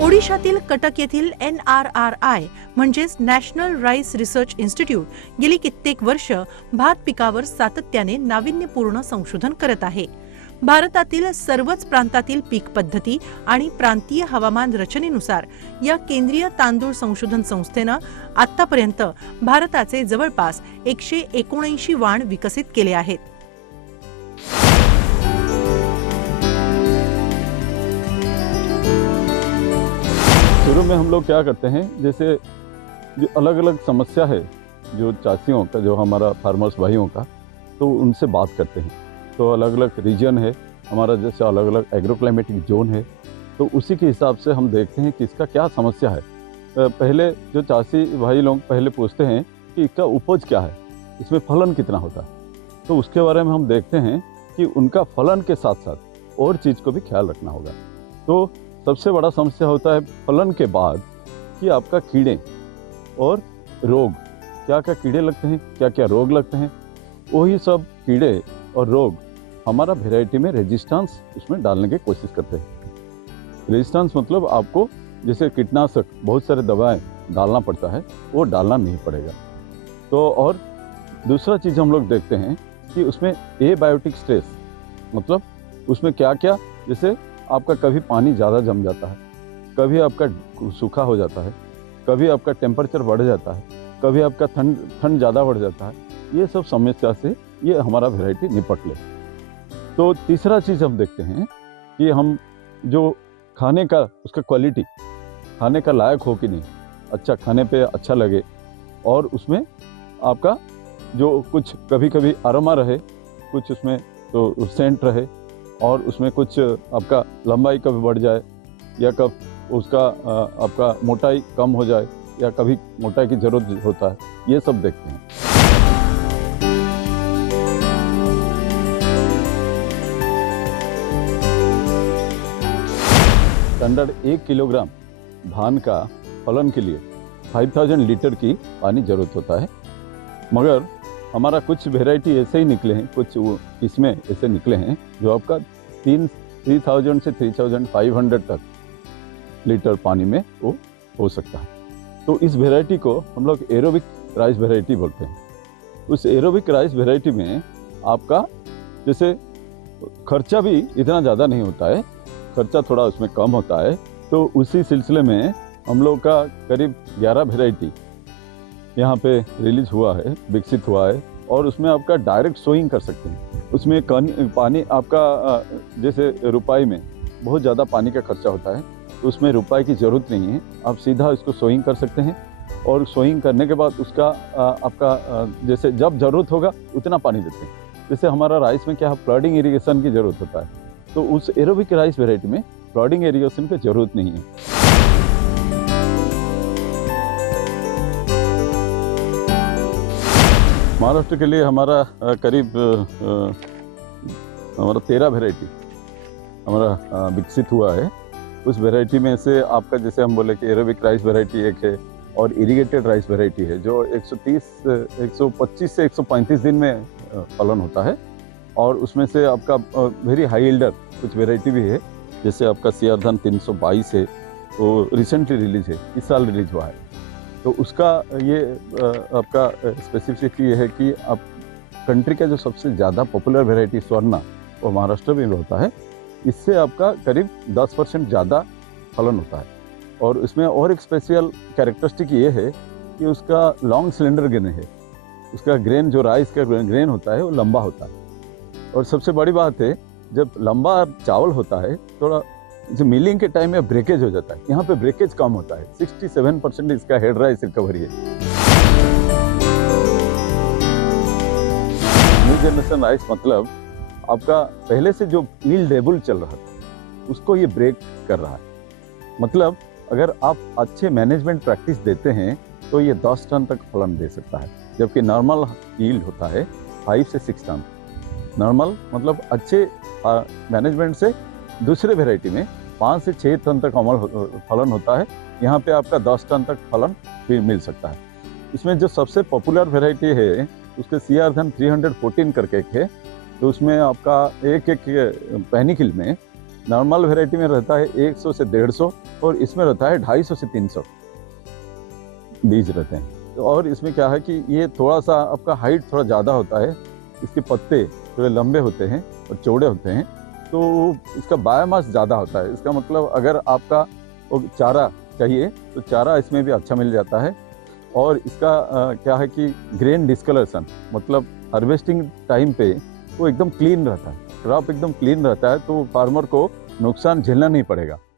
ओडिशातील कटक येथील NRRI म्हणजेच national rice research institute गेली कित्येक वर्ष भात पिकावर सातत्याने नाविन्यपूर्ण संशोधन करत आहे। भारतातील सर्वच प्रांतातील पीक पद्धती आणि प्रांतीय हवामान रचनेनुसार या केंद्रीय तांदूळ संशोधन संस्थेने आतापर्यंत भारताचे जवळपास 179 वाण विकसित केले आहेत। शुरू में हम लोग क्या करते हैं, जैसे जो अलग अलग समस्या है जो चासियों का, जो हमारा फार्मर्स भाइयों का, तो उनसे बात करते हैं। तो अलग अलग रीजन है हमारा, जैसे अलग अलग एग्रोक्लाइमेटिक जोन है, तो उसी के हिसाब से हम देखते हैं कि इसका क्या समस्या है। पहले जो चासी भाई लोग पहले पूछते हैं कि इसका उपज क्या है, इसमें फलन कितना होता है, तो उसके बारे में हम देखते हैं कि उनका फलन के साथ साथ और चीज़ को भी ख्याल रखना होगा। तो सबसे बड़ा समस्या होता है फलन के बाद कि आपका कीड़े और रोग, क्या क्या कीड़े लगते हैं, क्या क्या रोग लगते हैं। वही सब कीड़े और रोग हमारा वेराइटी में रेजिस्टेंस उसमें डालने की कोशिश करते हैं। रेजिस्टेंस मतलब आपको जैसे कीटनाशक बहुत सारे दवाएं डालना पड़ता है, वो डालना नहीं पड़ेगा। तो और दूसरा चीज़ हम लोग देखते हैं कि उसमें एबायोटिक स्ट्रेस, मतलब उसमें क्या क्या, जैसे आपका कभी पानी ज़्यादा जम जाता है, कभी आपका सूखा हो जाता है, कभी आपका टेम्परेचर बढ़ जाता है, कभी आपका ठंड ज़्यादा बढ़ जाता है। ये सब समस्या से ये हमारा वैरायटी निपट ले। तो तीसरा चीज़ हम देखते हैं कि हम जो खाने का, उसका क्वालिटी खाने का लायक हो कि नहीं, अच्छा खाने पे अच्छा लगे, और उसमें आपका जो कुछ कभी कभी अरोमा रहे, कुछ उसमें तो सेंट रहे, और उसमें कुछ आपका लंबाई कभी बढ़ जाए, या कब उसका आपका मोटाई कम हो जाए, या कभी मोटाई की ज़रूरत होता है, ये सब देखते हैं। स्टैंडर्ड 1 किलोग्राम धान का फलन के लिए 5000 लीटर की पानी ज़रूरत होता है, मगर हमारा कुछ वेराइटी ऐसे ही निकले हैं, कुछ इसमें ऐसे निकले हैं जो आपका 3000 से 3500 तक लीटर पानी में वो हो सकता है। तो इस वेराइटी को हम लोग एरोबिक राइस वेराइटी बोलते हैं। उस एरोबिक राइस वेराइटी में आपका जैसे खर्चा भी इतना ज़्यादा नहीं होता है, खर्चा थोड़ा उसमें कम होता है। तो उसी सिलसिले में हम लोग का करीब 11 वेराइटी यहाँ पे रिलीज हुआ है, विकसित हुआ है, और उसमें आपका डायरेक्ट सोइंग कर सकते हैं। उसमें पानी आपका जैसे रुपाई में बहुत ज़्यादा पानी का खर्चा होता है, तो उसमें रुपाई की ज़रूरत नहीं है, आप सीधा इसको सोइंग कर सकते हैं। और सोइंग करने के बाद उसका आपका जैसे जब ज़रूरत होगा उतना पानी देते हैं। जैसे हमारा राइस में क्या फ्लडिंग इरिगेशन की ज़रूरत होता है, तो उस एरोबिक राइस वेराइटी में फ्लडिंग इरिगेशन की ज़रूरत नहीं है। महाराष्ट्र के लिए हमारा करीब हमारा 13 वेराइटी हमारा विकसित हुआ है। उस वेराइटी में से आपका जैसे हम बोले कि एरोबिक राइस वेराइटी एक है, और इरिगेटेड राइस वेराइटी है जो 125 से 135 दिन में फलन होता है। और उसमें से आपका वेरी हाई यील्डर कुछ वेराइटी भी है, जैसे आपका सियारधन 322 है, वो रिसेंटली रिलीज है, इस साल रिलीज हुआ है। तो उसका ये आपका स्पेसिफिसिटी ये है कि आप कंट्री का जो सबसे ज़्यादा पॉपुलर वेराइटी स्वर्णा वो महाराष्ट्र में होता है। इससे आपका करीब 10% ज़्यादा फलन होता है। और इसमें और एक स्पेशल कैरेक्टरिस्टिक ये है कि उसका लॉन्ग सिलेंडर ग्रेन है, उसका ग्रेन जो राइस का ग्रेन होता है वो लंबा होता है। और सबसे बड़ी बात है, जब लंबा चावल होता है थोड़ा जो मिलिंग के टाइम में ब्रेकेज हो जाता है, यहाँ पे ब्रेकेज कम होता है। 67% इसका हेड राइस रिकवरी है। न्यू जनरेशन राइस मतलब आपका पहले से जो यील्डेबल चल रहा था उसको ये ब्रेक कर रहा है। मतलब अगर आप अच्छे मैनेजमेंट प्रैक्टिस देते हैं तो ये 10 टन तक फलन दे सकता है, जबकि नॉर्मल यील्ड होता है 5 से 6 टन। नॉर्मल मतलब अच्छे मैनेजमेंट से दूसरे वेराइटी में 5 से 6 टन तक फलन होता है, यहाँ पे आपका 10 टन तक फलन भी मिल सकता है। इसमें जो सबसे पॉपुलर वेराइटी है उसके सियारधन 314 करके एक है, तो उसमें आपका एक पैनिकल में नॉर्मल वेराइटी में रहता है 100 से 150 और इसमें रहता है 250 से 300 बीज रहते हैं। तो और इसमें क्या है कि ये थोड़ा सा आपका हाइट थोड़ा ज़्यादा होता है, इसके पत्ते थोड़े लंबे होते हैं और चौड़े होते हैं, तो इसका बायोमास ज़्यादा होता है। इसका मतलब अगर आपका वो चारा चाहिए तो चारा इसमें भी अच्छा मिल जाता है। और इसका क्या है कि ग्रेन डिस्कलरेशन मतलब हार्वेस्टिंग टाइम पे वो एकदम क्लीन रहता है, क्रॉप एकदम क्लीन रहता है, तो फार्मर को नुकसान झेलना नहीं पड़ेगा।